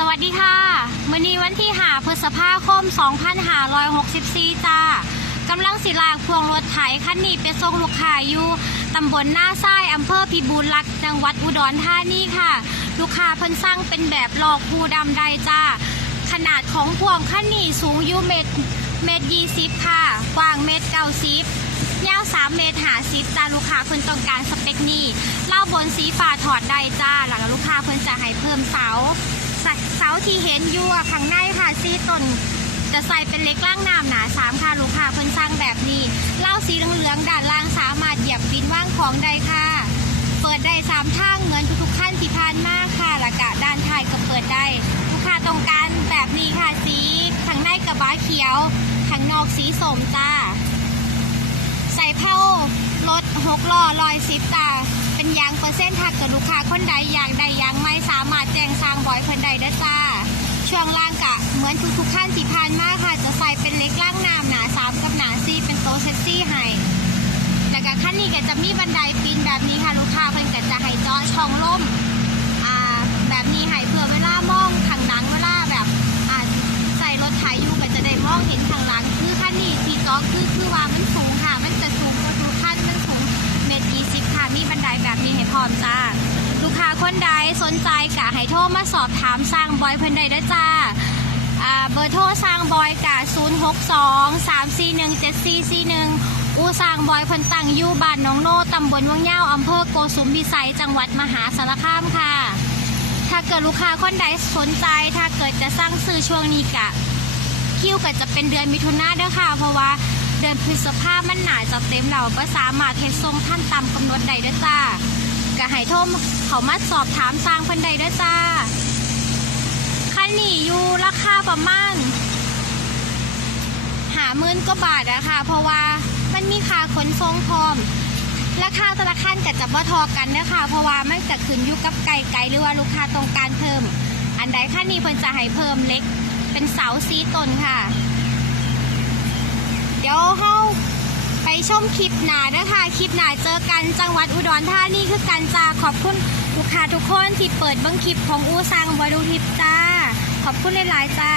สวัสดีค่ะมื้อนี้วันที่หาพฤษภาคม 2564 จ้ากำลังสิลากพวงรถไถคันนี้ไปส่งลูกค้าอยู่ตำบลหน้าทรายอำเภอพิบูลรักษ์จังหวัดอุดรธานีค่ะ ลูกค้าเพิ่นสั่งเป็นแบบหลอกภูดำใดจ้า ขนาดของพวงคันนี้สูงอยู่เมตรเมตรยี่สิบค่ะ กว้างเมตรเก้าสิบยาวสามเมตรหาสิบจ้าลูกค้าเพิ่นต้องการสเปคนี้เล่าบนสีฟ้าถอดได้จ้า หลังจากลูกค้าเพิ่นจะให้เพิ่มเสา เสาที่เห็นอยู่อะข้างในค่ะซีต้นจะใส่เป็นเล็กล่างน้ำหนาสามค่ะลูกค้าเพิ่นสร้างแบบนี้เล่าสีเหลืองๆด้านล่างสามารถเหยียบบินว่างของได้ค่ะ เปิดได้สามทางเหมือนทุกๆขั้นที่ผ่านมาค่ะและกะด้านท้ายก็เปิดได้ลูกค้าต้องการแบบนี้ค่ะสีข้างในกระบะเขียวข้างนอกสีส้มจ้า ใส่แผ่วรถหกล้อลอยสิบ เป็นยางเปอร์เซ็นต์ถ้าเกิดลูกค้าคนใดอยากได้ยางไม่สามารถแจ้งสร้างบอยคนใดได้จ้า ช่วงล่างกะเหมือนทุกๆขั้นที่ผ่านมาค่ะ จะใส่เป็นเล็กล่างน้ำหนาสามกับหนาซี่เป็นโตเซตซี่ให้แล้วก็ขั้นนี้ก็จะมีบันไดปีนแบบนี้ค่ะลูกค้าเพิ่นก็จะให้จอช่องล่มอ่าแบบนี้ให้เพื่อเวลามองข้างหลังเวลาแบบอ่าใส่รถไถอยู่ก็จะได้มองเห็นข้างหลังคือขั้นนี้ที่จอคือคือว่ามันสูงค่ะ มันจะสูงกว่าทุกขั้นมันสูงเมตรยี่สิบค่ะ มีบันไดแบบนี้ให้พร้อมจ้า ลูกค้าคนใดสนใจกะให้โทรมาสอบถามสร้างบอยเพิ่นใดได้จ้าเบอร์โทรสร้างบอยกะ0 6 2 3 4 1 7 4 4 1 อูสร้างบอยเพิ่นตั้งอยู่บ้านหนองโนตำบลวังเย้าอำเภอโกสุมพิสัยจังหวัดมหาสารคามค่ะ ถ้าเกิดลูกค้าคนใดสนใจ ถ้าเกิดจะสร้างซื้อช่วงนี้กะคิวก็จะเป็นเดือนมิถุนาเด้อค่ะ เพราะว่า เดือนพฤษภามันหนาจะเต็มเราก็สามารถเฮ็ดทรงท่านตามกำหนดใดด้อจ้าก็ให้โทรเขามาสอบถามสร้างเพิ่นใดด้อจ้าคันนี้อยู่ราคาประมาณหาหมื่นกว่าบาทอะค่ะเพราะว่ามันมีค่าขนส่งพร้อมราคาแต่ละขั้นก็จะบ่ทอกันเด้อค่ะเพราะว่ามันจะขึ้นอยู่กับไก่ไก่หรือว่าลูกค้าต้องการเพิ่ม อันใดขั้นนี้เพิ่นจะให้เพิ่มเล็ก เป็นเสาซีต้นค่ะ ดี๋ยวเฮาไปชมคลิปหนาเด้อค่ะคลิปหนาเจอกันจังหวัดอุดรธานีคือกันจ้าขอบคุณลูกค้าทุกคนที่เปิดเบิ้งคลิปของอูซังวาดูทิปจ้า ขอบคุณหลายๆจ้า